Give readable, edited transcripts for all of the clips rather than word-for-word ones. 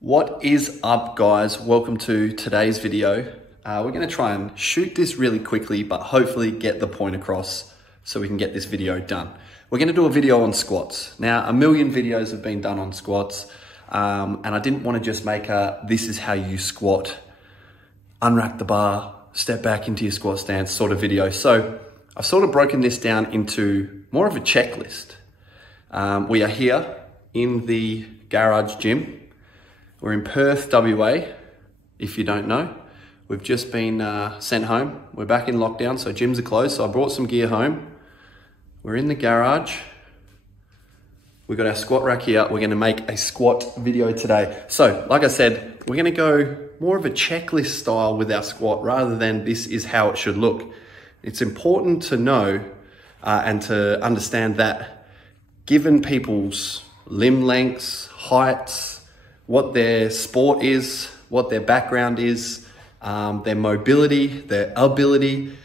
What is up, guys? Welcome to today's video. We're going to try and shoot this really quickly, but hopefully get the point across so we can get this video done. We're going to do a video on squats. Now, a million videos have been done on squats, and I didn't want to just make a this is how you squat, unrack the bar, step back into your squat stance sort of video. So I've sort of broken this down into more of a checklist. We are here in the garage gym. We're in Perth, WA, if you don't know. We've just been sent home. We're back in lockdown, so gyms are closed. So I brought some gear home. We're in the garage. We've got our squat rack here. We're gonna make a squat video today. So, like I said, we're gonna go more of a checklist style with our squat rather than this is how it should look. It's important to know and to understand that given people's limb lengths, heights, what their sport is, what their background is, their mobility, their ability,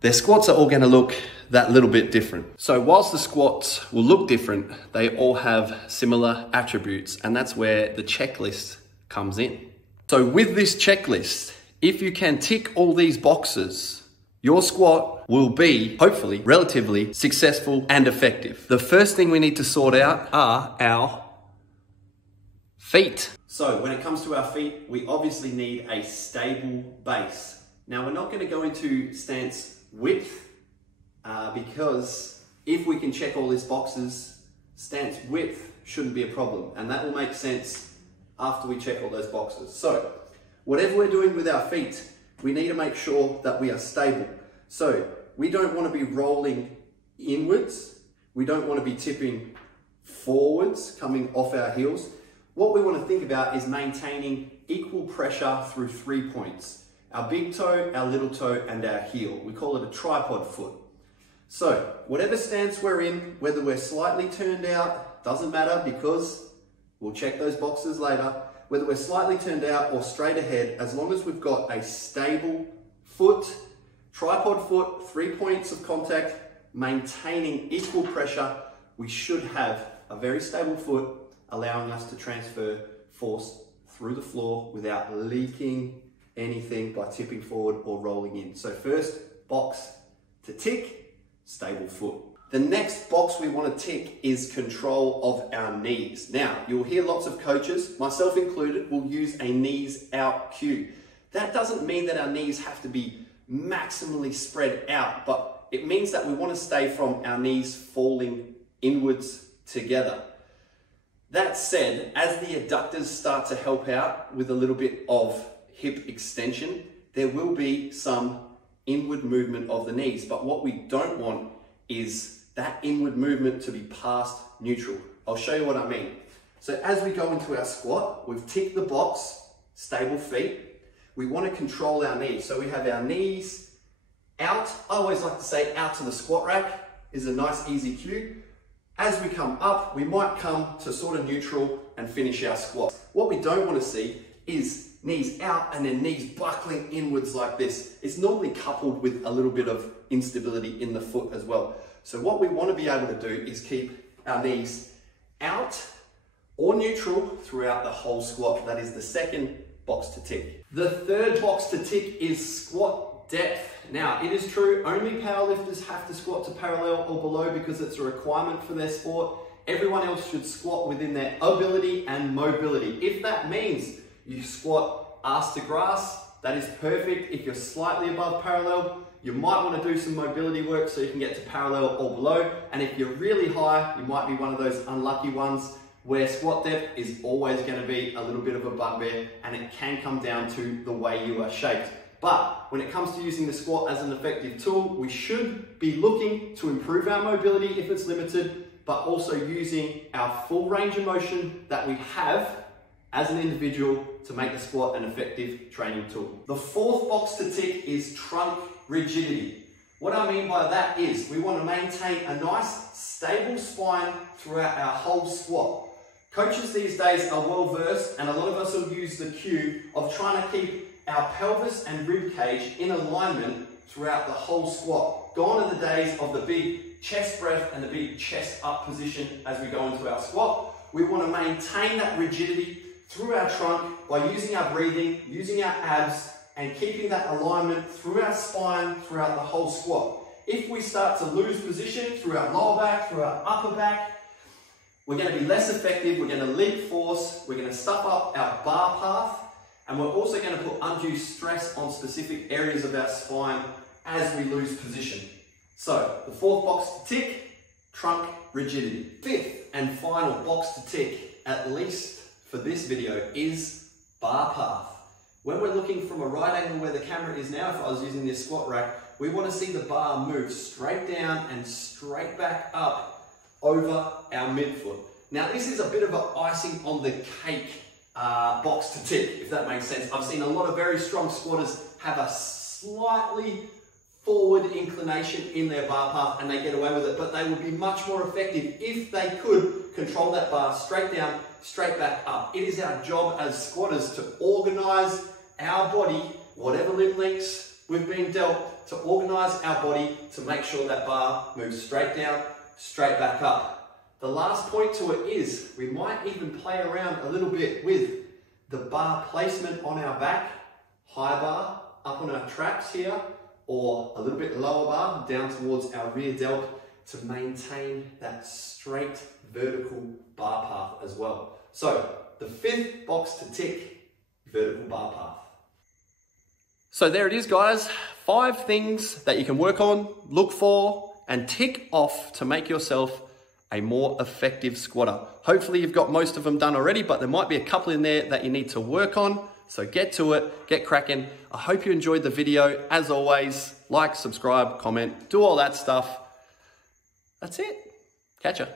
their squats are all gonna look that little bit different. So whilst the squats will look different, they all have similar attributes, and that's where the checklist comes in. So with this checklist, if you can tick all these boxes, your squat will be, hopefully, relatively successful and effective. The first thing we need to sort out are our feet. So when it comes to our feet, we obviously need a stable base. Now we're not going to go into stance width because if we can check all these boxes, stance width shouldn't be a problem, and that will make sense after we check all those boxes. So whatever we're doing with our feet, we need to make sure that we are stable. So we don't want to be rolling inwards. We don't want to be tipping forwards, coming off our heels. What we want to think about is maintaining equal pressure through 3 points. Our big toe, our little toe, and our heel. We call it a tripod foot. So whatever stance we're in, whether we're slightly turned out, doesn't matter because we'll check those boxes later. Whether we're slightly turned out or straight ahead, as long as we've got a stable foot, tripod foot, 3 points of contact, maintaining equal pressure, we should have a very stable foot, allowing us to transfer force through the floor without leaking anything by tipping forward or rolling in. So first box to tick, stable foot. The next box we want to tick is control of our knees. Now, you'll hear lots of coaches, myself included, will use a knees out cue. That doesn't mean that our knees have to be maximally spread out, but it means that we want to stay from our knees falling inwards together. That said, as the adductors start to help out with a little bit of hip extension, there will be some inward movement of the knees. But what we don't want is that inward movement to be past neutral. I'll show you what I mean. So as we go into our squat, we've ticked the box, stable feet. We want to control our knees. So we have our knees out. I always like to say out to the squat rack is a nice easy cue. As we come up, we might come to sort of neutral and finish our squat. What we don't want to see is knees out and then knees buckling inwards like this. It's normally coupled with a little bit of instability in the foot as well. So what we want to be able to do is keep our knees out or neutral throughout the whole squat. That is the second box to tick. The third box to tick is squat depth. Now, it is true, only powerlifters have to squat to parallel or below because it's a requirement for their sport. Everyone else should squat within their ability and mobility. If that means you squat ass to grass, that is perfect. If you're slightly above parallel, you might want to do some mobility work so you can get to parallel or below. And if you're really high, you might be one of those unlucky ones where squat depth is always going to be a little bit of a bugbear, and it can come down to the way you are shaped. But when it comes to using the squat as an effective tool, we should be looking to improve our mobility if it's limited, but also using our full range of motion that we have as an individual to make the squat an effective training tool. The fourth box to tick is trunk rigidity. What I mean by that is we want to maintain a nice stable spine throughout our whole squat. Coaches these days are well versed, and a lot of us will use the cue of trying to keep our pelvis and rib cage in alignment throughout the whole squat. Gone are the days of the big chest breath and the big chest up position as we go into our squat. We want to maintain that rigidity through our trunk by using our breathing, using our abs, and keeping that alignment through our spine throughout the whole squat. If we start to lose position through our lower back, through our upper back, we're going to be less effective, we're going to leak force, we're going to stuff up our bar path, and we're also going to put undue stress on specific areas of our spine as we lose position. So, the fourth box to tick, trunk rigidity. Fifth and final box to tick, at least for this video, is bar path. When we're looking from a right angle where the camera is now, if I was using this squat rack, we want to see the bar move straight down and straight back up over our midfoot. Now this is a bit of an icing on the cake box to tick, if that makes sense. I've seen a lot of very strong squatters have a slightly forward inclination in their bar path and they get away with it, but they would be much more effective if they could control that bar straight down, straight back up. It is our job as squatters to organize our body, whatever limb lengths we've been dealt, to organize our body to make sure that bar moves straight down, straight back up. The last point to it is we might even play around a little bit with the bar placement on our back, high bar up on our traps here, or a little bit lower bar down towards our rear delt to maintain that straight vertical bar path as well. So the fifth box to tick, vertical bar path. So there it is, guys. 5 things that you can work on, look for, and tick off to make yourself a more effective squatter. Hopefully you've got most of them done already, but there might be a couple in there that you need to work on. So get to it, get cracking. I hope you enjoyed the video. As always, like, subscribe, comment, do all that stuff. That's it. Catch ya.